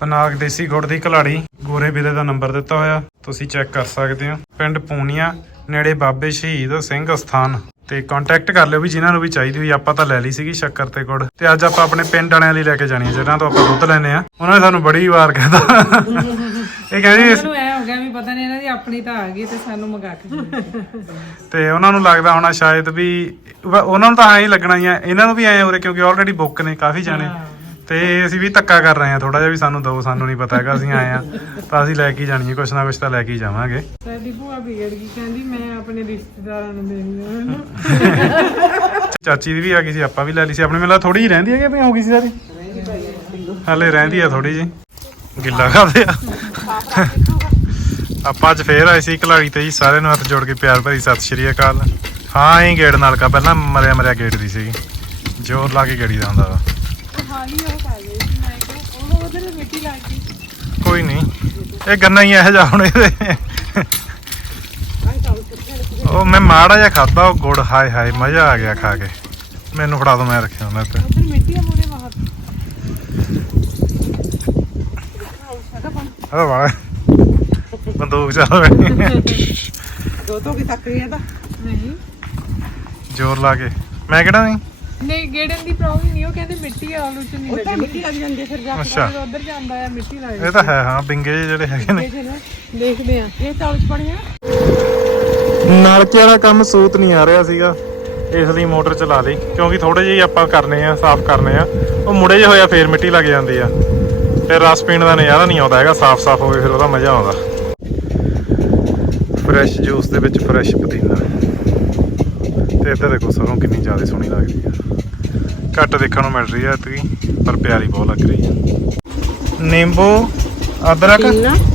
ਪਨਾਗ ਦੇਸੀ ਗੁੜ ਦੀ ਕਲਾੜੀ ਗੋਰੇ ਵੀਰੇ ਦਾ ਨੰਬਰ ਦਿੱਤਾ ਹੋਇਆ। ਤੁਸੀਂ ਚੈੱਕ ਕਰ ਸਕਦੇ ਹੋ। ਪਿੰਡ ਪੂਨੀਆ ਨੇੜੇ ਬਾਬੇ ਸ਼ਹੀਦ ਸਿੰਘ ਅਸਥਾਨ। ਤੇ ਕੰਟੈਕਟ ਕਰ ਲਿਓ ਵੀ ਜਿਨ੍ਹਾਂ ਨੂੰ ਵੀ ਚਾਹੀਦੀ ਹੋਈ ਆਪਾਂ ਤਾਂ ਲੈ ਲਈ ਸੀਗੀ ਸ਼ੱਕਰ ਤੇ ਗੁੜ। ਤੇ ਅੱਜ ਆਪਾਂ ਆਪਣੇ ਪਿੰਡ ਵਾਲਿਆਂ ਲਈ ਲੈ ਕੇ ਜਾਣੀ ਹੈ। ਜਿਹਨਾਂ ਤੋਂ ਆਪਾਂ ਦੁੱਧ ਲੈਨੇ ਆ ਉਹਨਾਂ ਨੇ ਸਾਨੂੰ ਬੜੀ ਵਾਰ ਕਹਿਤਾ। ਇਹ ਕਹਿੰਦੇ ਮੈਨੂੰ ਐ ਹੋ ਗਿਆ ਵੀ ਪਤਾ ਨਹੀਂ ਇਹਨਾਂ ਦੀ ਆਪਣੀ ਤਾਂ ਆ ਗਈ ਤੇ ਸਾਨੂੰ ਮੰਗਾ ਕੇ। ਤੇ ਉਹਨਾਂ ਨੂੰ ਲੱਗਦਾ ਹੋਣਾ ਸ਼ਾਇਦ ਵੀ ਵ- ਉਹਨਾਂ ਨੂੰ ਤਾਂ ਐਂ ਹੀ ਲੱਗਣਾ ਹੀ ਆ। ਇਹਨਾਂ ਨੂੰ ਵੀ ਐਂ ਉਰੇ ਕਿਉਂਕਿ ਆਲਰੇਡੀ ਬੁੱਕ ਨੇ ਕਾਫੀ ਜਾਣੇ। ਤੇ ਅਸੀਂ ਵੀ ਧੱਕਾ ਕਰ ਰਹੇ ਆ ਥੋੜਾ ਜਿਹਾ ਵੀ ਸਾਨੂੰ ਦਿਓ ਸਾਨੂੰ ਨਹੀਂ ਪਤਾ ਹੈਗਾ ਅਸੀਂ ਆਏ ਆ ਤਾਂ ਅਸੀਂ ਲੈ ਕੇ ਹੀ ਜਾਣੀ ਹੈ ਕੁਛ ਨਾ ਕੁਛ ਤਾਂ ਲੈ ਕੇ ਹੀ ਜਾਵਾਂਗੇ। ਸਾਡੀ ਭੂਆ ਵਿਗੜ ਗਈ ਕਹਿੰਦੀ ਮੈਂ ਆਪਣੇ ਰਿਸ਼ਤੇਦਾਰਾਂ ਨੂੰ ਦੇਣੀ ਚਾਚੀ ਦੀ ਵੀ ਆ ਗਈ ਸੀ ਆਪਾਂ ਵੀ ਲੈ ਲਈ ਸੀ। ਆਪਣੇ ਮੇਲਾ ਥੋੜੀ ਜਿਹੀ ਰਹਿੰਦੀ ਹੈ ਕਿ ਵੀ ਹੋ ਗਈ ਸੀ ਸਾਰੀ? ਹਾਲੇ ਰਹਿੰਦੀ ਆ ਥੋੜੀ ਜੀ ਗਿੱਲਾ ਕਰਦੇ ਆ। ਆਪਾਂ ਅੱਜ ਫੇਰ ਆਏ ਸੀ ਕਲਾੜੀ ਤੇ ਜੀ ਸਾਰਿਆਂ ਨੂੰ ਹੱਥ ਜੋੜ ਕੇ ਪਿਆਰ ਭਰੀ ਸਤਿ ਸ਼੍ਰੀ ਅਕਾਲ। ਹਾਂ ਇਹ ਗੇੜ ਨਾਲ ਕਾ ਪਹਿਲਾਂ ਮਰਿਆ ਮਰਿਆ ਗੇੜ ਦੀ ਸੀਗੀ। ਜੋਰ ਲਾ ਕੇ ਗੇੜੀ ਦਾ ਹੁੰਦਾ ਵਾ। ਹਾਲੀ ਉਹ ਖਾ ਗਈ ਸੀ ਮੈਂ ਕਿਹਾ ਉਹ ਉਹਦੇ ਮਿੱਟੀ ਲੱਗ ਗਈ ਕੋਈ ਨਹੀਂ। ਇਹ ਗੰਨਾ ਹੀ ਇਹੋ ਜਿਹਾ ਹੁਣ ਇਹਦੇ। ਉਹ ਮੈਂ ਮਾੜਾ ਜਿਹਾ ਖਾਦਾ ਉਹ ਗੁੜ ਹਾਏ ਹਾਏ ਮਜ਼ਾ ਆ ਗਿਆ ਖਾ ਕੇ। ਮੈਨੂੰ ਫੜਾ ਦੋ ਮੈਂ ਰੱਖਿਆ ਉਹਨਾਂ ਤੇ। ਉਧਰ ਮਿੱਟੀ ਆ ਮੂਰੇ ਬਾਹਰ। ਆ ਵਾਹ ਬੰਦੂਕ ਚੱਲ ਦੋ ਦੋ ਕੀ ਤੱਕ ਰਹੀ ਹੈ ਤਾਂ। ਨਹੀਂ। ਜ਼ੋਰ ਲਾ ਕੇ। ਮੈਂ ਕਿਹੜਾ ਨਹੀਂ? ਨਹੀਂ ਗੇੜਨ ਦੀ ਪ੍ਰੋਬਲਮ ਨਹੀਂ ਉਹ ਕਹਿੰਦੇ ਮਿੱਟੀ ਆ ਆਲੂ ਚ ਨਹੀਂ ਉਹ ਤਾਂ ਲੱਗਣੀ ਮਿੱਟੀ ਲੱਗ ਜਾਂਦੀ ਹੈ ਫਿਰ ਜਾ ਅੱਛਾ। ਜਦੋਂ ਉਧਰ ਜਾਂਦਾ ਆ ਮਿੱਟੀ ਲੱਗ ਇਹ ਤਾਂ ਹੈ ਹਾਂ ਬਿੰਗੇ ਜਿਹੇ ਜਿਹੜੇ ਹੈਗੇ ਨੇ। ਜਾਂਦੀ ਦੇਖਦੇ ਆ। ਇਹ ਤੌਲ ਚ ਬਣਿਆ ਨਲਕੇ ਵਾਲਾ ਕੰਮ ਸੂਤ ਨਹੀਂ ਆ ਰਿਹਾ ਸੀਗਾ ਇਸ ਲਈ ਮੋਟਰ ਚਲਾ ਲਈ ਕਿਉਂਕਿ ਥੋੜੇ ਜਿਹੇ ਆਪਾਂ ਕਰਨੇ ਆ ਸਾਫ਼ ਕਰਨੇ ਆ ਉਹ ਮੁੜੇ ਜਿਹੇ ਹੋਇਆ ਫੇਰ ਮਿੱਟੀ ਲੱਗ ਜਾਂਦੀ ਆ। ਤੇ ਰਸ ਪੀਣ ਦਾ ਨਜ਼ਾਰਾ ਨਹੀਂ ਆਉਂਦਾ ਹੈਗਾ ਸਾਫ਼ ਸਾਫ਼ ਹੋਵੇ ਫਿਰ ਉਹਦਾ ਮਜ਼ਾ ਆਉਂਦਾ। ਫਰੈਸ਼ ਜੂਸ ਦੇ ਵਿੱਚ ਫਰੈਸ਼ ਪੁਦੀਨਾ। ਤੇ ਇੱਧਰ ਦੇਖੋ ਸਰੋਂ ਕਿੰਨੀ ਜ਼ਿਆਦਾ ਸੋਹਣੀ ਲੱਗਦੀ ਆ। ਘੱਟ ਦੇਖਣ ਨੂੰ ਮਿਲ ਰਹੀ ਆ ਇਤਕੀ ਪਰ ਪਿਆਰੀ ਬਹੁਤ ਲੱਗ ਰਹੀ ਆ ਨਿੰਬੂ ਅਦਰਕ।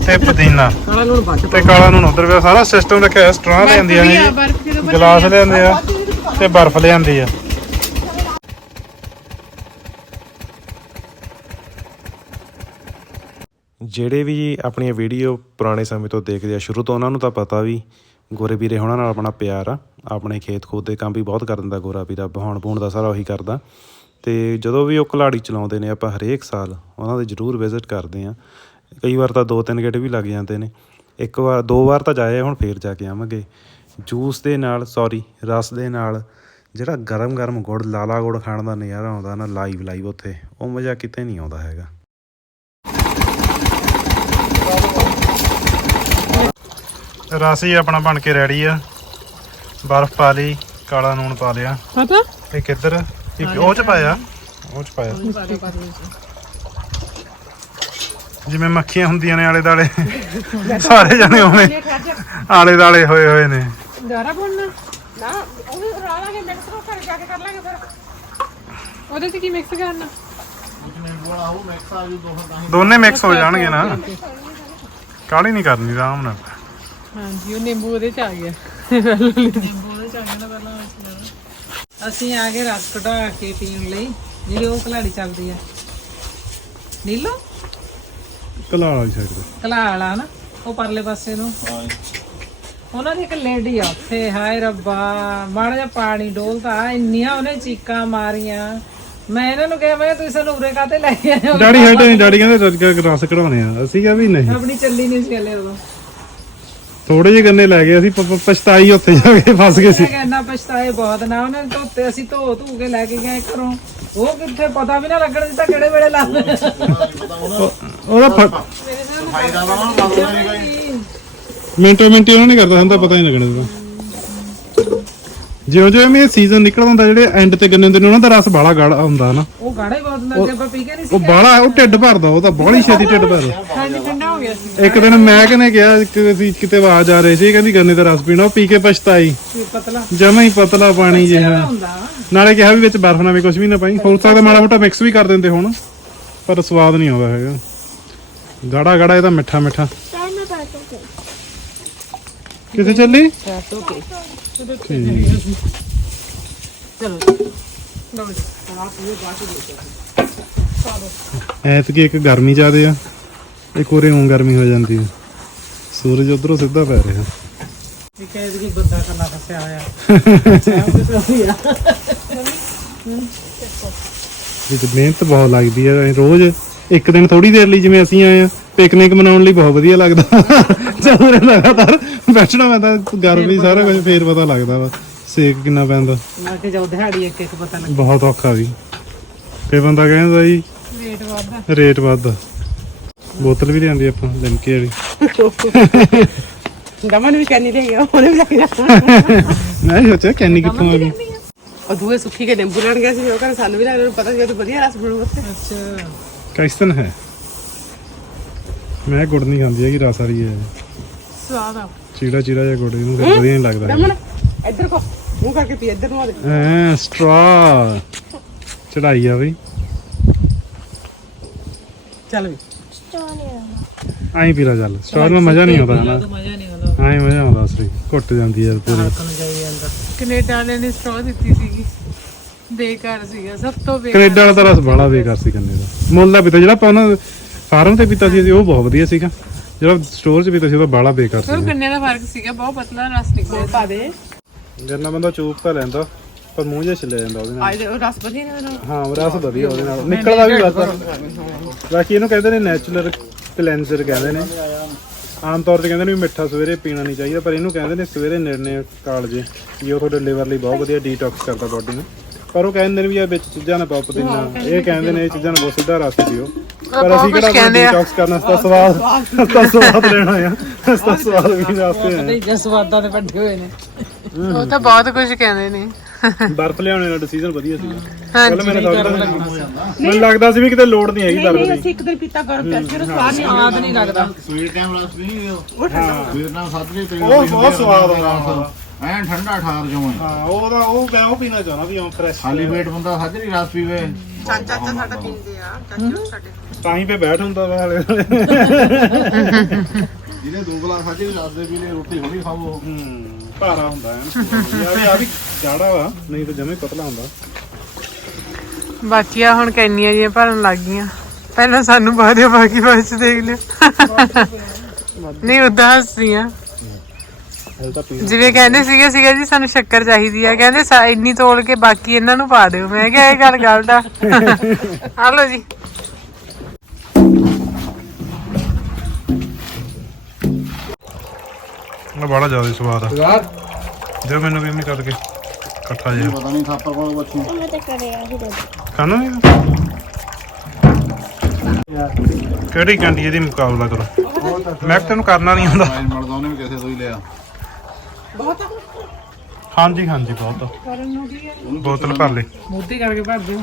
ਤੇ ਪੁਦੀਨਾ। ਕਾਲਾ ਲੂਣ ਤੇ ਕਾਲਾ ਨੂੰ ਉਧਰ ਪਿਆ ਸਾਰਾ ਸਿਸਟਮ ਰੱਖਿਆ ਸਟਰਾਂ ਲੈਂਦੀਆਂ ਨੇ ਗਲਾਸ ਲਿਆਂਦੇ ਆ ਤੇ ਬਰਫ਼ ਲਿਆਂਦੀ ਆ। ਜਿਹੜੇ ਵੀ ਆਪਣੀਆਂ ਵੀਡੀਓ ਪੁਰਾਣੇ ਸਮੇਂ ਤੋਂ ਦੇਖਦੇ ਆ ਸ਼ੁਰੂ ਤੋਂ ਉਹਨਾਂ ਨੂੰ ਤਾਂ ਪਤਾ ਵੀ ਗੋਰੇ ਵੀਰੇ ਹੋਣਾ ਨਾਲ ਆਪਣਾ ਪਿਆਰ ਆ। ਆਪਣੇ ਖੇਤ ਖੂਤ ਦੇ ਕੰਮ ਵੀ ਬਹੁਤ ਕਰ ਦਿੰਦਾ ਗੋਰਾ ਵੀਰਾ ਬਹਾਉਣ ਬੂਣ ਦਾ ਸਾਰਾ ਉਹੀ ਕਰਦਾ। ਤੇ ਜਦੋਂ ਵੀ ਉਹ ਕਲਾੜੀ ਚਲਾਉਂਦੇ ਨੇ, ਆਪਾਂ ਹਰੇਕ ਸਾਲ ਉਹਨਾਂ ਦੇ ਜ਼ਰੂਰ ਵਿਜ਼ਿਟ ਕਰਦੇ ਆ ਕਈ ਵਾਰ ਤਾਂ ਦੋ ਤਿੰਨ ਗੇੜੇ ਵੀ ਲੱਗ ਜਾਂਦੇ ਨੇ। ਇੱਕ ਵਾਰ, ਦੋ ਵਾਰ ਤਾਂ ਜਾਏ ਹੁਣ ਫੇਰ ਜਾ ਕੇ ਆਵਾਂਗੇ। ਜੂਸ ਦੇ ਨਾਲ ਸੌਰੀ ਰਸ ਦੇ ਨਾਲ, ਜਿਹੜਾ ਗਰਮ ਗਰਮ ਗੁੜ, ਲਾਲਾ ਗੁੜ ਖਾਣ ਦਾ ਨਜ਼ਾਰਾ ਆਉਂਦਾ ਨਾ ਲਾਈਵ ਲਾਈਵ ਉੱਥੇ, ਉਹ ਮਜ਼ਾ ਕਿਤੇ ਨਹੀਂ ਆਉਂਦਾ ਹੈਗਾ। ਰਸ ਹੀ ਆਪਣਾ ਬਣ ਕੇ ਰੈਡੀ ਆ। ਬਰਫ਼ ਪਾ ਲਈ ਕਾਲਾ ਨੂਣ ਪਾ ਲਿਆ। ਪਤਾ? ਤੇ ਕਿੱਧਰ ਇਹ ਉਹ ਚ ਪਾਇਆ? ਉਹ ਚ ਪਾਇਆ। ਜਿਵੇਂ ਮੱਖੀਆਂ ਹੁੰਦੀਆਂ ਨੇ ਆਲੇ ਦਾਲੇ ਸਾਰੇ ਜਣੇ ਹੋਣੇ ਆਲੇ ਦਾਲੇ ਹੋਏ ਹੋਏ ਨੇ। ਗਾਰਾ ਬੋਲਣਾ। ਨਾ ਉਹ ਵੀ ਰਾ ਲਾਂਗੇ ਮਿਕਸ ਕਰ ਜਾ ਕੇ ਕਰ ਲਾਂਗੇ ਫਿਰ। ਉਹਦੇ ਚ ਕੀ ਮਿਕਸ ਕਰਨਾ? ਦੋਨੇ ਮਿਕਸ ਹੋ ਜਾਣਗੇ ਨਾ। ਕਾਲੀ ਨਹੀਂ ਕਰਨੀ ਆਰਾਮ ਨਾਲ। ਹਾਂਜੀ ਉਹ ਨਿੰਬੂ ਉਹਦੇ ਚ ਆ ਗਿਆ। ਅਸੀਂ ਆ ਗਏ ਰਸ ਕਢਾ ਕੇ ਪੀਣ ਲਈ। ਜਿਹੜੀ ਉਹ ਕਲਾੜੀ ਚੱਲਦੀ ਆ। ਨੀਲੋ? ਕਲਾਲ ਵਾਲੀ ਸਾਈਡ ਤੇ। ਕਲਾ ਵਾਲਾ ਨਾ ਉਹ ਪਰਲੇ ਪਾਸੇ ਨੂੰ। ਉਹਨਾਂ ਦੀ ਇੱਕ ਲੇਡੀ ਆ ਉੱਥੇ। ਹਾਏ ਰੱਬਾ ਮਾੜਾ ਜਿਹਾ ਪਾਣੀ ਡੋਲਦਾ ਇੰਨੀਆਂ ਉਹਨੇ ਚੀਕਾਂ ਮਾਰੀਆਂ। ਮੈਂ ਇਹਨਾਂ ਨੂੰ ਕਿਹਾ ਮੈਂ ਕਿਹਾ ਤੁਸੀਂ ਸਾਨੂੰ ਉਰੇ ਕਾਤੇ ਲੈ ਕੇ ਆਏ ਹੋ? ਡੈਡੀ ਹਟੇ ਡੈਡੀ ਕਹਿੰਦੇ ਰਸ ਕਢਾਉਣੇ ਆ। ਅਸੀਂ ਕਿਹਾ ਵੀ ਨਹੀਂ। ਆਪਣੀ ਚੱਲੀ ਨਹੀਂ ਸੀ ਹਲੇ ਉਦੋਂ। ਥੋੜੇ ਜਿਹੇ ਗੰਨੇ ਲੈ ਗਏ ਅਸੀਂ ਪ- ਪ- ਪਛਤਾਈ ਉੱਥੇ ਜਾ ਕੇ ਫਸ ਗਏ ਸੀ। ਮੈਂ ਕਹਿੰਦਾ ਪਛਤਾਏ ਬਹੁਤ ਨਾ ਉਹਨੇ ਧੋਤੇ ਅਸੀਂ ਧੋ ਧੂ ਕੇ ਲੈ ਕੇ ਗਏ ਘਰੋਂ। ਉਹ ਕਿੱਥੇ ਪਤਾ ਵੀ ਨਾ ਲੱਗਣ ਦਿੱਤਾ ਕਿਹੜੇ ਵੇਲੇ ਲਾ ਉਹਦਾ ਫ- ਮਿੰਟੋ ਮਿੰਟੀ ਉਹਨਾਂ ਨੇ ਕਰਦਾ ਹੁੰਦਾ ਪਤਾ ਹੀ ਨਹੀਂ ਲੱਗਣਾ ਉਹਦਾ ਜਿਉਂ ਜਿਉਂ ਇਹ ਸੀਜ਼ਨ ਨਿਕਲਦਾ ਹੁੰਦਾ ਜਿਹੜੇ ਐਂਡ ਤੇ ਗੰਨੇ ਹੁੰਦੇ ਨੇ ਉਹਨਾਂ ਦਾ ਰਸ ਬਾਲਾ ਗਾੜਾ ਹੁੰਦਾ ਨਾ ਉਹ ਗਾੜਾ ਹੀ ਬਹੁਤ ਜੇ ਆਪਾਂ ਪੀ ਕੇ ਨਹੀਂ ਸੀ ਉਹ ਬਾਲਾ ਉਹ ਢਿੱਡ ਭਰਦਾ ਉਹ ਤਾਂ ਬਾਹਲੀ ਛੇਤੀ ਢਿੱਡ ਭਰਦਾ। ਹਾਂਜੀ ਗਿਆ ਸੀ ਇੱਕ ਦਿਨ ਮੈਂ ਕਿਨੇ ਕਿਹਾ ਕਿ ਅਸੀਂ ਕਿਤੇ ਆਵਾਜ਼ ਆ ਰਹੀ ਸੀ ਕਹਿੰਦੀ ਗੰਨੇ ਦਾ ਰਸ ਪੀਣਾ ਉਹ ਪੀ ਕੇ ਪਛਤਾਈ। ਪਤਲਾ। ਜਮਾ ਹੀ ਪਤਲਾ ਪਾਣੀ ਜਿਹਾ। ਹੁੰਦਾ। ਨਾਲੇ ਕਿਹਾ ਵੀ ਵਿੱਚ ਬਰਫ਼ ਨਾ ਵੀ ਕੁਝ ਵੀ ਨਾ ਪਾਈ। ਹੋ ਸਕਦਾ ਮਾੜਾ ਮੋਟਾ ਮਿਕਸ ਵੀ ਕਰ ਦਿੰਦੇ ਹੁਣ ਪਰ ਸਵਾਦ ਨਹੀਂ ਆਉਂਦਾ ਹੈਗਾ। ਗਾੜਾ ਗਾੜਾ ਇਹਦਾ ਮਿੱਠਾ ਮਿੱਠਾ। ਕਿੱਥੇ ਚੱਲੀ? ਚਾਟੋ ਕੇ ਐਤਕੀ ਇੱਕ ਗਰਮੀ ਜ਼ਿਆਦੇ ਆ। ਇੱਕ ਉਰੇ ਉਂ ਗਰਮੀ ਹੋ ਜਾਂਦੀ ਆ ਸੂਰਜ ਉਧਰੋਂ ਸਿੱਧਾ ਪੈ ਰਿਹਾ। ਇਹ ਕਹਿੰਦੇ ਕਿ ਬੰਦਾ ਕੱਲਾ ਫਸਿਆ ਹੋਇਆ। ਵਿੱਚ ਮਿਹਨਤ ਬਹੁਤ ਲੱਗਦੀ ਹੈ। ਰੋਜ਼ ਇੱਕ ਦਿਨ ਥੋੜੀ ਦੇਰ ਲਈ ਜਿਵੇਂ ਅਸੀਂ ਆਏ ਆ ਪਿਕਨਿਕ ਮਨਾਉਣ ਲਈ ਬਹੁਤ ਵਧੀਆ ਲੱਗਦਾ। ਜਦੋਂ ਲਗਾਤਾਰ ਬੈਠਣਾ ਮੈਂ ਤਾਂ ਗਰਮੀ ਸਾਰਾ ਕੁਝ ਫੇਰ ਪਤਾ ਲੱਗਦਾ ਵਾ ਸੇਕ ਕਿੰਨਾ ਪੈਂਦਾ। ਮੈਂ ਕਿ ਜਾਉ ਦਿਹਾੜੀ ਇੱਕ ਇੱਕ ਪਤਾ ਲੱਗ। ਬਹੁਤ ਔਖਾ ਵੀ। ਫੇ ਬੰਦਾ ਕਹਿੰਦਾ ਜੀ ਰੇਟ ਵੱਧਦਾ। ਰੇਟ ਵੱਧ ਬੋਤਲ ਵੀ ਲਿਆਂਦੀ ਆਪਾਂ ਲਿਮਕੇ ਵਾਲੀ। ਦਮਨ ਵੀ ਕਹਿੰਦੀ ਰਹੀ ਉਹਨੇ ਵੀ ਲੱਗ ਜਾਣਾ ਮੈਂ ਸੋਚਿਆ ਕੈਨੀ ਕਿੱਥੋਂ ਆ ਗਈ। ਉਹ ਦੂਏ ਸੁੱਖੀ ਕੇ ਨਿੰਬੂ ਲੈਣ ਗਿਆ ਸੀ ਉਹ ਕਹਿੰਦਾ ਸਾਨੂੰ ਵੀ ਲੈ ਪਤਾ ਸੀ ਤੂੰ ਵਧੀਆ ਰਸ ਬਣੂਗਾ ਅੱਛਾ। ਕੈਸਨ ਹੈ। ਮੈਂ ਗੁੜ ਨਹੀਂ ਖਾਂਦੀ ਹੈਗੀ ਰਸ ਵਾਲੀ ਹੈ। ਸਵਾਦ ਆ। ਚੀੜਾ ਚੀੜਾ ਜਿਹਾ ਗੁੜ ਇਹਨੂੰ ਵਧੀਆ ਨਹੀਂ ਲੱਗਦਾ ਇੱਧਰ ਕੋ ਮੂੰਹ ਕਰਕੇ ਪੀ ਇੱਧਰ ਨੂੰ ਆ ਦੇ। ਐ ਸਟਰਾ। ਚੜਾਈ ਆ ਬਈ। ਚੱਲ ਵੀ। ਐਂ ਪੀਲਾ ਚੱਲ। ਸਟਰਾ ਨਾਲ ਮਜ਼ਾ ਨਹੀਂ ਆਉਂਦਾ ਮਜ਼ਾ ਨਹੀਂ ਆਉਂਦਾ ਐਂ ਮਜ਼ਾ ਆਉਂਦਾ ਅਸਲੀ ਘੁੱਟ ਜਾਂਦੀ ਯਾਰ ਪੂਰੀ। ਹਲਕ ਨੂੰ ਜਾਈ ਜਾਂਦਾ। ਕੈਨੇਡਾ ਵਾਲਿਆਂ ਨੇ ਸਟ੍ਰੋ ਦਿੱਤੀ ਸੀਗੀ। ਬੇਕਾਰ ਸੀਗਾ ਸਭ ਤੋਂ ਬੇਕਾਰ ਕੈਨੇਡਾ ਵਾਲਾ ਤਾਂ ਰਸ ਬੜਾ ਬੇਕਾਰ ਸੀ ਕੰਨੇ ਦਾ। ਮੁੱਲ ਦਾ ਪੀਤਾ ਜਿਹੜਾ ਆਪਾਂ ਉਹਨਾਂ ਫਾਰਮ ਤੇ ਪੀਤਾ ਸੀ ਅਸੀਂ, ਉਹ ਬਹੁਤ ਵਧੀਆ ਸੀਗਾ। ਜਿਹੜਾ ਸਟੋਰ 'ਚ ਪੀਤਾ ਸੀ ਉਹ ਤਾਂ ਬੜਾ ਬੇਕਾਰ ਸੀ ਗੰਨੇ ਦਾ ਫ਼ਰਕ ਸੀਗਾ ਬਹੁਤ ਪਤਲਾ ਰਸ ਨਿਕਲਿਆ। ਪਾ ਦੇ। ਜਿੰਨਾ ਬੰਦਾ ਚੂਪ ਤਾਂ ਲੈਂਦਾ। ਪਰ ਮੂੰਹ ਜਿਹਾ ਛਿੱਲਿਆ ਜਾਂਦਾ ਉਹਦੇ ਨਾਲ। ਦੇ ਉਹ ਰਸ ਵਧੀਆ ਨੇ। ਹਾਂ ਉਹ ਰਸ ਵਧੀਆ ਉਹਦੇ ਨਾਲ। ਨਿਕਲਦਾ ਵੀ ਵੱਧ ਬਾਕੀ ਇਹਨੂੰ ਕਹਿੰਦੇ ਨੇ ਨੈਚੁਰਲ ਕਲੈਂਜ਼ਰ ਕਹਿੰਦੇ ਨੇ। ਆਮ ਤੌਰ ਤੇ ਕਹਿੰਦੇ ਨੇ ਵੀ ਮਿੱਠਾ ਸਵੇਰੇ ਪੀਣਾ ਨਹੀਂ ਚਾਹੀਦਾ ਪਰ ਇਹਨੂੰ ਕਹਿੰਦੇ ਨੇ ਸਵੇਰੇ ਨਿਰਣੇ ਕਾਲਜੇ ਉਹ ਤੁਹਾਡੇ ਲਿਵਰ ਲਈ ਬਹੁਤ ਵਧੀਆ ਡੀਟੌਕਸ ਕਰਦਾ ਬਾਡੀ ਨੂੰ। ਪਰ ਉਹ ਕਹਿੰਦੇ ਨੇ ਵੀ ਇਹ ਵਿੱਚ ਚੀਜ਼ਾਂ ਨਾ ਪਾਓ ਪੁਦੀਨਾ। ਇਹ ਕਹਿੰਦੇ ਨੇ ਇਹ ਚੀਜ਼ਾਂ ਨੂੰ ਬਹੁਤ ਸਿੱਧਾ ਰਸ ਪੀਓ। ਪਰ ਅਸੀਂ ਕਿਹੜਾ ਡੀਟੌਕਸ ਕਰਨਾ ਸਤਾ ਸਵਾਦ ਸਤਾ ਸਵਾਦ ਲੈਣਾ ਆ। ਸਤਾ ਸਵਾਦ ਵੀ ਵਾਸਤੇ ਤੇ ਜਸਵਾਦਾਂ ਦੇ ਵੱਡੇ ਹੋਏ ਨੇ। ਉਹ ਤਾਂ ਬਹੁਤ ਕੁਝ ਕਹਿੰਦੇ ਨੇ। ਬਰਫ਼ ਲਿਆਉਣੇ ਦਾ ਡਿਸੀਜਨ ਵਧੀਆ ਸੀਗਾ। ਹਾਂਜੀ। ਮੈਨੂੰ ਲੱਗਦਾ ਮੈਨੂੰ ਲੱਗਦਾ ਸੀ ਵੀ ਕਿਤੇ ਲੋੜ ਨਹੀਂ ਹੈਗੀ ਬਰਫ਼ ਦੀ। ਅਸੀਂ ਇੱਕ ਦਿਨ ਪੀਤਾ ਗਰਮ ਪਿਆ ਸੀ ਉਹਦਾ ਸਵਾਦ ਨਹੀਂ ਸਵਾਦ ਨਹੀਂ ਲੱਗਦਾ। ਸਵੇਰ ਟਾਈਮ ਰਸ ਵੀ ਸਵੇਰ ਨਾਲ ਸਾਜਰੇ ਤੇ ਉਹ ਬਹੁਤ ਸਵਾਦ ਆਉਂਦਾ ਐਨ ਠੰਡਾ ਠਾਰ ਜੋ ਹੈ। ਉਹਦਾ ਉਹ ਮੈਂ ਉਹ ਪੀਣਾ ਚਾਹੁੰਦਾ ਵੀ ਉਹ ਫਰੈਸ਼ ਖਾਲੀ ਪੇਟ ਬੰਦਾ ਸਾਜਰੀ ਰਸ ਪੀਵੇ। ਚਾਚਾ ਚਾਚਾ ਸਾਡਾ ਪੀਂਦੇ ਆ ਚਾਚੂ ਸਾਡੇ ਤਾਂ ਹੀ ਪੇ ਬੈਠ ਹੁੰਦਾ ਵਾ ਹਲੇ। ਜਿਹਨੇ ਦੋ ਗਲਾਸ ਸਾਜਰੀ ਰਸ ਦੇ ਪੀਲੇ ਰੋਟੀ ਹੌਲੀ ਖਾਵੋ ਹੂੰ। ਭਾਰਾ ਹੁੰਦਾ ਹੈ ਆ ਵੀ ਜਾੜਾ ਵਾ ਨਹੀਂ ਤਾਂ ਜਮੇ ਪਤਲਾ ਹੁੰਦਾ। ਬਾਕੀ ਆ ਹੁਣ ਕੈਨੀਆਂ ਜੀਆਂ ਭਰਨ ਲੱਗ ਗਈਆਂ। ਪਹਿਲਾਂ ਸਾਨੂੰ ਪਾ ਦਿਓ ਬਾਕੀ ਬਾਅਦ ਚ ਦੇਖ ਲਿਓ। ਨਹੀਂ ਉਦਾਂ ਹੱਸਦੀਆਂ। ਹਲ ਤਾਂ ਪੀ ਜਿਵੇਂ ਕਹਿੰਦੇ ਸੀਗੇ ਸੀਗਾ ਜੀ ਸਾਨੂੰ ਸ਼ੱਕਰ ਚਾਹੀਦੀ ਆ। ਕਹਿੰਦੇ ਇੰਨੀ ਤੋਲ ਕੇ ਬਾਕੀ ਇਹਨਾਂ ਨੂੰ ਪਾ ਦਿਓ। ਮੈਂ ਕਿਹਾ ਇਹ ਗੱਲ ਗਲਤ ਆ ਆ ਲਓ ਜੀ। ਉਹ ਬੜਾ ਜ਼ਿਆਦਾ ਸਵਾਦ ਆ। ਦਿਓ ਮੈਨੂੰ ਵੀ ਨਹੀਂ ਕਰਕੇ। ਇਕੱਠਾ ਜਿਹਾ। ਪਤਾ ਨਹੀਂ ਥਾਪਰ ਕੋਲ ਬੱਚੂ ਖਾਣਾ ਨਹੀਂ? ਕਿਹੜੀ ਕੈਂਡੀ ਇਹਦੀ ਮੁਕਾਬਲਾ ਕਰੋ? ਮੈਂ ਤੈਨੂੰ ਕਰਨਾ ਨਹੀਂ ਆਉਂਦਾ। ਮਾਈਨ ਮਰਦਾ ਉਹਨੇ ਵੀ ਕਿਸੇ ਤੋਂ ਹੀ ਲਿਆ। ਹਾਂਜੀ ਹਾਂਜੀ ਬਹੁਤ ਬੋਤਲ ਭਰ ਲੈ। ਮੋਤੀ ਕਰਕੇ ਭਰ ਦਿਓ।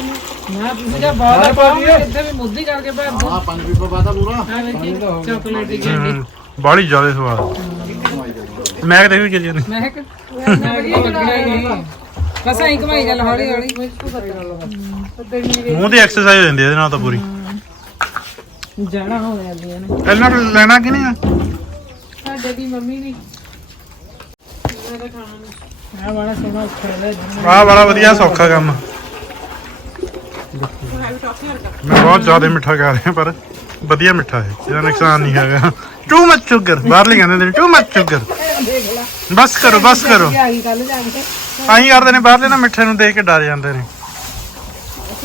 ਨਾ ਤੁਸੀਂ ਕਿਹਾ ਬਹੁਤ ਪਾਉਂਗੇ ਇੱਥੇ ਵੀ ਮੁੱਦੀ ਕਰਕੇ ਭਰ ਦਿਓ ਆ ਪੰਜ ਪੀਪਾ ਪਾਤਾ ਪੂਰਾ। ਆ ਵੇਖੀ ਚਾਕਲੇਟੀ ਕੈਂਡੀ ਬਾੜੀ ਜ਼ਿਆਦਾ ਸਵਾਦ। ਮੈਂ ਕਿਤੇ ਵੀ ਚੱਲੀ ਜਾਂਦੀ। ਮੈਂ ਕਿ ਮੈਂ ਕਿ ਲੱਗਣਾ ਹੀ ਨਹੀਂ। ਬਸ ਐਂ ਕਮਾਈ ਚੱਲ ਹੌਲੀ ਹੌਲੀ ਮੂੰਹ ਦੀ ਐਕਸਰਸਾਈਜ਼ ਹੋ ਜਾਂਦੀ ਹੈ ਇਹਦੇ ਨਾਲ ਤਾਂ ਪੂਰੀ। ਜਾਣਾ ਹੋ ਜਾਂਦੀਆਂ ਨੇ। ਇਹਨਾਂ ਨੂੰ ਲੈਣਾ ਕਿ ਨਹੀਂ ਆ? ਸਾਡੇ ਦੀ ਮੰਮੀ ਵੀ ਆ ਬੜਾ ਸੋਹਣਾ ਉੱਠਿਆ ਲੈ। ਆਹ ਬੜਾ ਵਧੀਆ ਸੌਖਾ ਕੰਮ। ਮੈਂ ਬਹੁਤ ਜ਼ਿਆਦਾ ਮਿੱਠਾ ਖਾ ਰਿਹਾ ਪਰ ਵਧੀਆ ਮਿੱਠਾ ਹੈ। ਇਹਦਾ ਨੁਕਸਾਨ ਨਹੀਂ ਹੈਗਾ। ਟੂ ਮਚ ਸ਼ੂਗਰ ਬਾਹਰਲੇ ਕਹਿੰਦੇ ਨੇ ਟੂ ਮਚ ਸ਼ੂਗਰ ਬਸ ਕਰੋ ਬਸ ਕਰੋ। ਆਹੀਂ ਕਰਦੇ ਨੇ ਬਾਹਰਲੇ ਨਾ ਮਿੱਠੇ ਨੂੰ ਦੇਖ ਕੇ ਡਰ ਜਾਂਦੇ ਨੇ।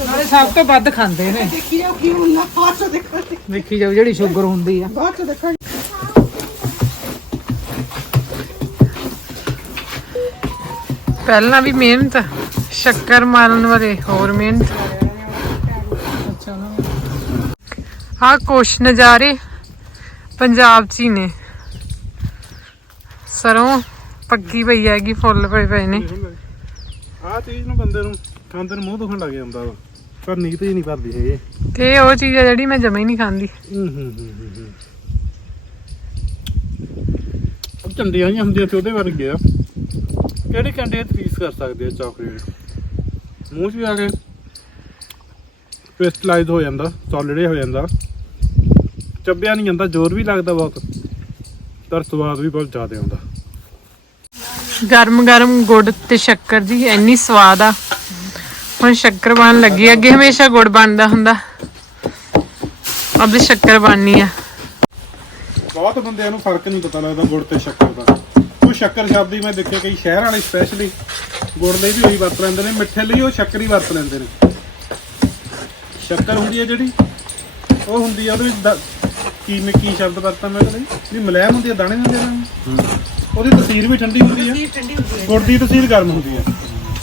ਨਾਲੇ ਸਭ ਤੋਂ ਵੱਧ ਖਾਂਦੇ ਨੇ। ਦੇਖੀ ਜਾਓ ਕੀ ਹੁੰਦਾ ਬਾਅਦ ਚ ਦੇਖੋ। ਦੇਖੀ ਜਾਓ ਜਿਹੜੀ ਸ਼ੂਗਰ ਹੁੰਦੀ ਆ। ਬਾਅਦ ਚ ਦੇਖੋ। ਪਹਿਲਾਂ ਵੀ ਮਿਹਨਤ ਸ਼ੱਕਰ ਮਾਰਨ ਵਾਲੇ ਹੋਰ ਮਿਹਨਤ। ਆਹ ਕੁਛ ਨਜ਼ਾਰੇ ਪੰਜਾਬ 'ਚ ਹੀ ਨੇ। ਸਰੋਂ ਪੱਕੀ ਪਈ ਹੈਗੀ ਫੁੱਲ ਪਏ ਪਏ ਨੇ। ਆਹ ਚੀਜ਼ ਨੂੰ ਬੰਦੇ ਨੂੰ ਖਾਂਦੇ ਨੂੰ ਮੂੰਹ ਦੁਖਣ ਲੱਗ ਜਾਂਦਾ ਵਾ ਪਰ ਨੀਤ ਹੀ ਨਹੀਂ ਭਰਦੀ ਹੈ ਤੇ ਉਹ ਚੀਜ਼ ਆ ਜਿਹੜੀ ਮੈਂ ਜਮਾ ਹੀ ਨਹੀਂ ਖਾਂਦੀ। ਉਹ ਝੰਡੀਆਂ ਜਿਹੀਆਂ ਹੁੰਦੀਆਂ ਸੀ ਉਹਦੇ ਵਰਗੇ ਆ ਕਿਹੜੀ ਕੰਡੇ ਤਰੀਸ ਕਰ ਸਕਦੇ ਆ ਚਾਕਲੇਟ ਮੂੰਹ 'ਚ ਆ ਕੇ ਕ੍ਰਿਸਟਲਾਈਜ਼ ਹੋ ਜਾਂਦਾ ਸੋਲਿਡ ਹੋ ਜਾਂਦਾ। ਚੱਬਿਆ ਨਹੀਂ ਜਾਂਦਾ ਜ਼ੋਰ ਵੀ ਲੱਗਦਾ ਬਹੁਤ। ਪਰ ਸਵਾਦ ਵੀ ਬਹੁਤ ਜ਼ਿਆਦਾ ਆਉਂਦਾ। ਗਰਮ ਗਰਮ ਗੁੜ ਤੇ ਸ਼ੱਕਰ ਜੀ ਇੰਨੀ ਸਵਾਦ ਆ। ਹੁਣ ਸ਼ੱਕਰ ਬਣ ਲੱਗੀ। ਅੱਗੇ ਹਮੇਸ਼ਾ ਗੁੜ ਬਣਦਾ ਹੁੰਦਾ। ਅਬ ਸ਼ੱਕਰ ਬਣਨੀ ਆ। ਬਹੁਤ ਬੰਦਿਆਂ ਨੂੰ ਫ਼ਰਕ ਨਹੀਂ ਪਤਾ ਲੱਗਦਾ ਗੁੜ ਤੇ ਸ਼ੱਕਰ ਦਾ। ਉਹ ਸ਼ੱਕਰ ਸ਼ਬਦ ਹੀ ਮੈਂ ਦੇਖਿਆ ਕਈ ਸ਼ਹਿਰ ਵਾਲੇ ਸਪੈਸ਼ਲੀ ਗੁੜ ਲਈ ਵੀ ਉਹੀ ਵਰਤ ਲੈਂਦੇ ਨੇ ਮਿੱਠੇ ਲਈ ਉਹ ਸ਼ੱਕਰ ਹੀ ਵਰਤ ਲੈਂਦੇ ਨੇ। ਸ਼ੱਕਰ ਹੁੰਦੀ ਹੈ ਜਿਹੜੀ ਉਹ ਹੁੰਦੀ ਆ ਉਹਦੇ ਵਿੱਚ ਦ- ਕੀ ਮੈਂ ਕੀ ਸ਼ਬਦ ਵਰਤਾਂ ਮੈਂ ਲਈ ਵੀ ਮਲੈਮ ਹੁੰਦੀ ਆ ਦਾਣੇ ਹੁੰਦੇ ਨੇ। ਉਹਦੀ ਤਸੀਰ ਵੀ ਠੰਡੀ ਹੁੰਦੀ ਆ ਗੁੜ ਦੀ ਤਸੀਰ ਗਰਮ ਹੁੰਦੀ ਆ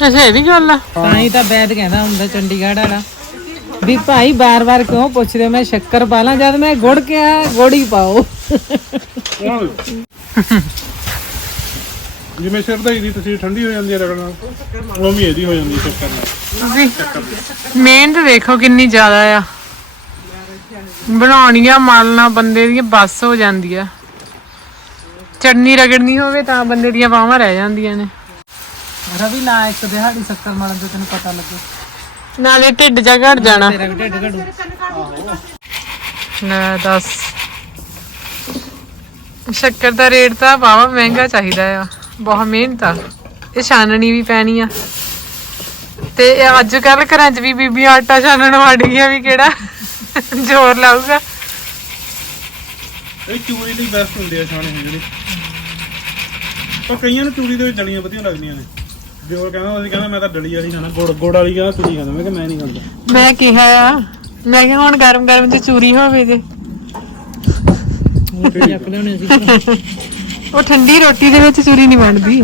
ਅੱਛਾ ਇਹ ਵੀ ਗੱਲ ਆ। ਤਾਂ ਹੀ ਤਾਂ ਬੈਦ ਕਹਿੰਦਾ ਹੁੰਦਾ ਚੰਡੀਗੜ੍ਹ ਵਾਲਾ। ਵੀ ਭਾਈ ਬਾਰ-ਬਾਰ ਕਿਉਂ ਪੁੱਛਦੇ ਹੋ? ਮੈਂ ਸ਼ੱਕਰ ਪਾ ਲਾਂ ਜਦ ਮੈਂ ਗੁੜ ਕਿਹਾ ਗੁੜ ਹੀ ਪਾਓ। ਉਹ ਜਿਵੇਂ ਸਿਰ ਦੀ ਤਸੀਰ ਠੰਡੀ ਹੋ ਜਾਂਦੀ ਹੈ ਰਗੜ ਨਾਲ ਉਵੇਂ ਹੀ ਇਹਦੀ ਹੋ ਜਾਂਦੀ ਹੈ ਸ਼ੱਕਰ ਨਾਲ। ਤੁਸੀਂ ਮਿਹਨਤ ਦੇਖੋ ਕਿੰਨੀ ਜ਼ਿਆਦਾ ਆ। ਬਣਾਉਣੀਆਂ ਮਾਲਣਾ ਬੰਦੇ ਦੀਆਂ ਬੱਸ ਹੋ ਜਾਂਦੀ ਆ। ਚਟਨੀ ਰਗੜਨੀ ਹੋਵੇ ਤਾਂ ਬੰਦੇ ਦੀਆਂ ਬਾਹਾਂ ਰਹਿ ਜਾਂਦੀਆਂ ਨੇ। ਰਵੀ ਨਾ ਇੱਕ ਦਿਹਾੜੀ ਸ਼ੱਕਰ ਮਾਰਨ ਤੇ ਤੈਨੂੰ ਪਤਾ ਲੱਗੇ। ਨਾਲੇ ਢਿੱਡ ਜਾ ਘਟ ਜਾਣਾ। ਤੇਰਾ ਵੀ ਢਿੱਡ ਘੜੂ ਲੈ ਦੱਸ। ਸ਼ੱਕਰ ਦਾ ਰੇਟ ਤਾਂ ਬਾਵਾ ਮਹਿੰਗਾ ਚਾਹੀਦਾ ਆ। ਬਹੁਤ ਮਿਹਨਤ ਆ। ਇਹ ਛਾਨਣੀ ਵੀ ਪੈਣੀ ਆ। ਤੇ ਅੱਜ ਕੱਲ ਘਰਾਂ 'ਚ ਵੀ ਬੀਬੀ ਆਟਾ ਛਾਨਣ ਵੜ ਗਈਆਂ ਵੀ ਕਿਹੜਾ। ਜ਼ੋਰ ਲਾਊਗਾ। ਇਹ ਚੂਰੀ ਲਈ ਬੈਸਟ ਹੁੰਦੇ ਆ ਛਾਣੇ ਹੋਏ ਜਿਹੜੇ। ਪਰ ਕਈਆਂ ਨੂੰ ਚੂਰੀ ਦੇ ਵਿੱਚ ਡਲੀਆਂ ਵਧੀਆ ਲੱਗਦੀਆਂ ਨੇ। ਜੇ ਉਹ ਕਹਿੰਦਾ ਅਸੀਂ ਕਹਿੰਦਾ ਮੈਂ ਤਾਂ ਡਲੀ ਵਾਲੀ ਖਾਣਾ ਗੁੜ ਗੁੜ ਵਾਲੀ ਕਹਿੰਦਾ ਤੁਸੀਂ ਖਾਂਦਾ ਮੈਂ ਕਿਹਾ ਮੈਂ ਨਹੀਂ ਖਾਂਦਾ। ਮੈਂ ਕਿਹਾ ਆ ਮੈਂ ਕਿਹਾ ਹੁਣ ਗਰਮ ਗਰਮ ਚ ਚੂਰੀ ਹੋਵੇ ਜੇ। ਉਹ ਠੰਡੀ ਰੋਟੀ ਦੇ ਵਿੱਚ ਚੂਰੀ ਨਹੀਂ ਬਣਦੀ।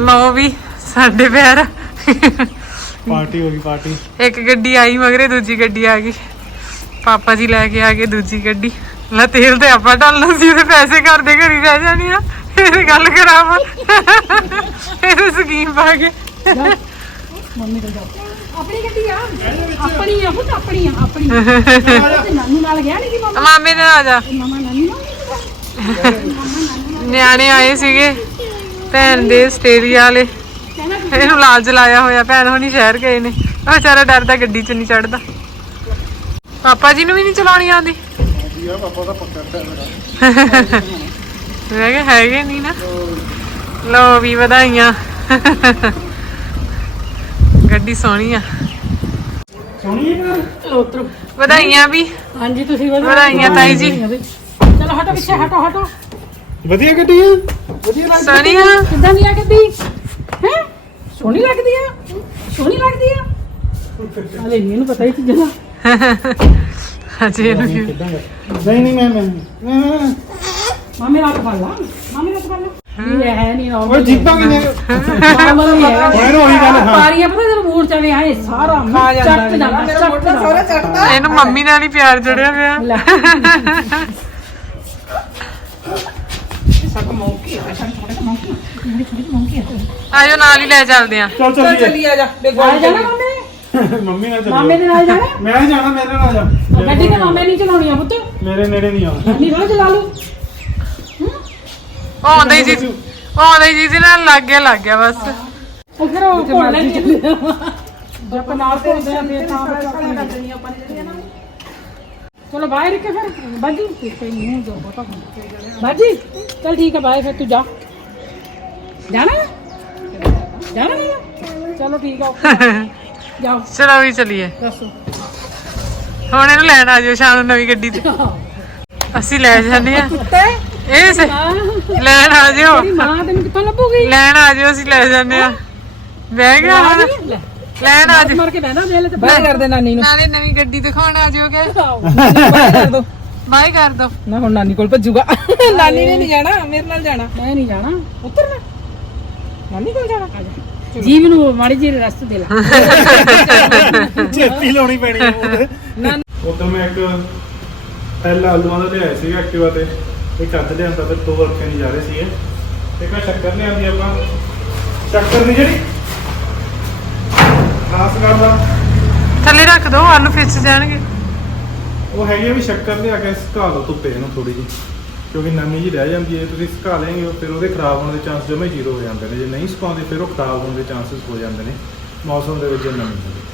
ਲਓ ਵੀ ਸਾਡੇ ਪੈਰ। ਪਾਰਟੀ ਹੋ ਗਈ ਪਾਰਟੀ। ਇੱਕ ਗੱਡੀ ਆਈ ਮਗਰੇ ਦੂਜੀ ਗੱਡੀ ਆ ਗਈ। ਪਾਪਾ ਜੀ ਲੈ ਕੇ ਆ ਗਏ ਦੂਜੀ ਗੱਡੀ। ਲੈ ਤੇਲ ਤੇ ਆਪਾਂ ਢਾਲਣਾ ਸੀ ਉਹਦੇ ਪੈਸੇ ਘਰ ਦੇ ਘਰੀ ਰਹਿ ਜਾਣੀ ਆ। ਇਹ ਗੱਲ ਕਰਾਵਾ ਇਹ ਸਕੀਮ ਪਾ ਕੇ। ਆਪਣੀ ਗੱਡੀ ਆ। ਆਪਣੀ ਆ ਪੁੱਤ ਆਪਣੀ ਆ ਆਪਣੀ। ਤੇ ਨਾਨੂ ਨਾਲ ਗਿਆ ਨਹੀਂ ਕਿ ਮਾਮਾ? ਮਾਮੇ ਨਾਲ ਆ ਜਾ। ਮਾਮਾ ਨਾਨੀ ਨਾਲ ਨਿਆਣੇ ਆਏ ਸੀਗੇ ਭੈਣ ਦੇ ਆਸਟ੍ਰੇਲੀਆ ਵਾਲੇ। ਇਹਨੂੰ ਲਾਲਚ ਲਾਇਆ ਹੋਇਆ ਭੈਣ ਹੋਣੀ ਸ਼ਹਿਰ ਗਏ ਨੇ। ਉਹ ਵਿਚਾਰਾ ਡਰਦਾ ਗੱਡੀ 'ਚ ਨਹੀਂ ਚੜਦਾ। ਪਾਪਾ ਜੀ ਨੂੰ ਵੀ ਨਹੀਂ ਚਲਾਉਣੀ ਆਉਂਦੀ? ਕਿਹਾ ਹੈਗੇ ਨਹੀਂ ਨਾ। ਲੋ ਵੀ ਵਧਾਈਆਂ। ਗੱਡੀ ਸੋਹਣੀ ਆ। ਸੋਹਣੀ ਹੈ ਉਤਰੋ। ਵਧਾਈਆਂ ਵੀ। ਹਾਂਜੀ ਤੁਸੀਂ ਵਧਾ ਵਧਾਈਆਂ ਤਾਈ ਜੀ। ਚਲੋ ਹਟੋ ਪਿੱਛੇ ਹਟੋ ਹਟੋ। ਵਧੀਆ ਗੱਡੀ ਹੈ ਵਧੀਆ ਲੱਗ ਸੋਹਣੀ ਆ। ਕਿੱਦਾਂ ਦੀ ਆ ਗੱਡੀ ਹੈ? ਸੋਹਣੀ ਲੱਗਦੀ ਆ? ਸੋਹਣੀ ਲੱਗਦੀ ਆ? ਹਲੇ ਨਹੀਂ ਇਹਨੂੰ ਪਤਾ ਹੀ ਚੀਜ਼ਾਂ ਦਾ। ਅਜੇ ਇਹਨੂੰ ਕੀ- ਨਹੀਂ ਨਹੀਂ ਮੈਂ ਮੈਂ ਮੈਂ- ਮਾਮੇ ਨਾਲ ਫੜ ਲਾ। ਮਾਮੇ ਨਾਲ ਫੜ ਲਾ। ਇਹ ਹੈ ਨਹੀਂ ਉਹ ਓਏ ਜੀਪਾਂ ਕਿਨੇ ਮਾਮਾ ਨਹੀਂ ਹੈਗਾ ਹੁਣ ਇਹਨੂੰ ਉਹੀ ਗੱਲ ਹਾਂ। ਪਾਰੀਆਂ ਪਤਾ ਜਦੋਂ ਮੂਰ ਚਲੇ ਆਏ ਸਾਰਾ ਖਾ ਜਾਂਦਾ ਚੱਟ ਜਾਂਦਾ ਚੱਟ ਜਾਂਦਾ। ਇਹਨੂੰ ਮੰਮੀ ਨਾਲ ਹੀ ਪਿਆਰ ਜੜਿਆ ਪਿਆ ਆਜੋ ਨਾਲ ਹੀ ਲੈ ਚੱਲਦੇ ਆ। ਚੱਲ ਚੱਲੀਏ। ਚੱਲੀ ਆ ਜਾ। ਆ ਜਾਣਾ ਮਾਮੇ? ਮੰਮੀ ਨਾਲ ਮਾਮੇ ਦੇ ਨਾਲ ਜਾਣਾ? ਮੈਂ ਜਾਣਾ ਮੇਰੇ ਨਾਲ ਜਾ ਗੱਡੀ ਤੇ ਮਾਮੇ ਨਹੀਂ ਚਲਾਉਣੀ ਆ ਪੁੱਤ। ਮੇਰੇ ਨੇੜੇ ਨਹੀਂ ਆਉਣਾ। ਨਹੀਂ ਥੋੜਾ ਚਲਾ ਲਓ। ਉਹ ਆਉਂਦਾ ਹੀ ਜੀ ਉਹ ਆਉਂਦਾ ਹੀ ਜੀ ਨਾਲ ਲੱਗ ਗਿਆ ਲੱਗ ਗਿਆ ਬਸ। ਉਹ ਫਿਰ ਉਹ ਕੋਲ ਲੈ ਕੇ ਜੇ ਆਪਾਂ ਨਾਲ ਘੁੰਮਦੇ ਆ ਫੇਰ ਤਾਂ ਚਲੋ ਬਾਹਰ ਕੇ ਫਿਰ ਬਾਜੀ ਕੋਈ ਮੂੰਹ ਜੋ ਬਤਾ ਬਾਜੀ। ਚਲ ਠੀਕ ਹੈ ਬਾਏ ਫਿਰ ਤੂੰ ਜਾ। ਜਾਣਾ ਹੈ? ਜਾਣਾ ਨਹੀਂ ਹੈ? ਚਲੋ ਠੀਕ ਆ। okay, ਜਾਓ। ਚਲੋ ਵੀ ਚਲੀਏ। ਦੱਸੋ। ਹੁਣ ਇਹਨੂੰ ਲੈਣ ਆ ਜਾਓ ਸ਼ਾਮ ਨੂੰ ਨਵੀਂ ਗੱਡੀ ਤੇ। ਅਸੀਂ ਲੈ ਜਾਂਦੇ ਆ ਇਹ ਸੇ ਲੈਣ ਆ ਜਾਓ। ਤੇਰੀ ਮਾਂ ਤੈਨੂੰ ਕਿੱਥੋਂ ਲੱਭੂਗੀ? ਲੈਣ ਆ ਜਾਓ ਅਸੀਂ ਲੈ ਜਾਂਦੇ ਆ ਬਹਿ ਗਿਆ ਲੈਣ ਆ ਜਾਓ। ਮਾਰ ਕੇ ਬਹਿਣਾ ਵੇਲੇ ਤੇ ਬਾਏ ਕਰ ਦੇ ਨਾਨੀ ਨੂੰ। ਨਾਲੇ ਨਵੀਂ ਗੱਡੀ ਦਿਖਾਉਣ ਆ ਕਰ ਦੋ। ਬਾਏ ਕਰ ਦੋ। ਨਾ ਹੁਣ ਨਾਨੀ ਕੋਲ ਭੱਜੂਗਾ। ਨਾਨੀ ਨੇ ਨਹੀਂ ਜਾਣਾ ਮੇਰੇ ਨਾਲ ਜਾਣਾ। ਮੈਂ ਨਹੀਂ ਜਾਣਾ। ਉਤਰਨਾ। ਨਾਨੀ ਕੋਲ ਜਾਣਾ। ਜੀਵ ਨੂੰ ਮਾੜੀ ਜਿਹੀ ਰਸਤੇ ਦੇ ਲਾ। ਛੇਤੀ ਲਾਉਣੀ ਪੈਣੀ ਉਦੋਂ ਮੈਂ ਇੱਕ ਪਹਿਲਾ ਆਲੂਆਂ ਦਾ ਲਿਆਇਆ ਸੀਗਾ ਐਕਟਿਵਾ ਤੇ। ਇੱਕ ਅੱਧ ਲਿਆਂਦਾ ਤੇ ਦੋ ਵਰਕੇ ਨਹੀਂ ਜਾ ਰਹੇ ਸੀਗੇ। ਤੇ ਮੈਂ ਸ਼ੱਕਰ ਲਿਆਂਦੀ ਆਪਾਂ। ਸ਼ੱਕਰ ਦੀ ਜਿਹੜੀ ਖਾਸ ਆ ਥੱਲੇ ਰੱਖ ਦੋ ਆਲੂ ਫਿੱਚ ਜਾਣਗੇ। ਉਹ ਹੈਗੀ ਆ ਵੀ ਸ਼ੱਕਰ ਲਿਆ ਕੇ ਸੁਕਾ ਲਓ ਧੁੱਪੇ ਇਹਨੂੰ ਥੋੜੀ ਜਿਹੀ। ਕਿਉਂਕਿ ਨਮੀ ਜੀ ਰਹਿ ਜਾਂਦੀ ਹੈ ਤੁਸੀਂ ਸੁਕਾ ਲੈਂਗੇ ਫਿਰ ਉਹਦੇ ਖਰਾਬ ਹੋਣ ਦੇ ਚਾਂਸ ਜਮੇ ਜ਼ੀਰੋ ਹੋ ਜਾਂਦੇ ਨੇ। ਜੇ ਨਹੀਂ ਸੁਕਾਉਂਦੇ, ਫਿਰ ਉਹ ਖਰਾਬ ਹੋਣ ਦੇ ਚਾਂਸਸ ਹੋ ਜਾਂਦੇ ਨੇ। ਮੌਸਮ ਦੇ ਵਿੱਚ ਜੇ ਨਮੀ ਹੋਵੇ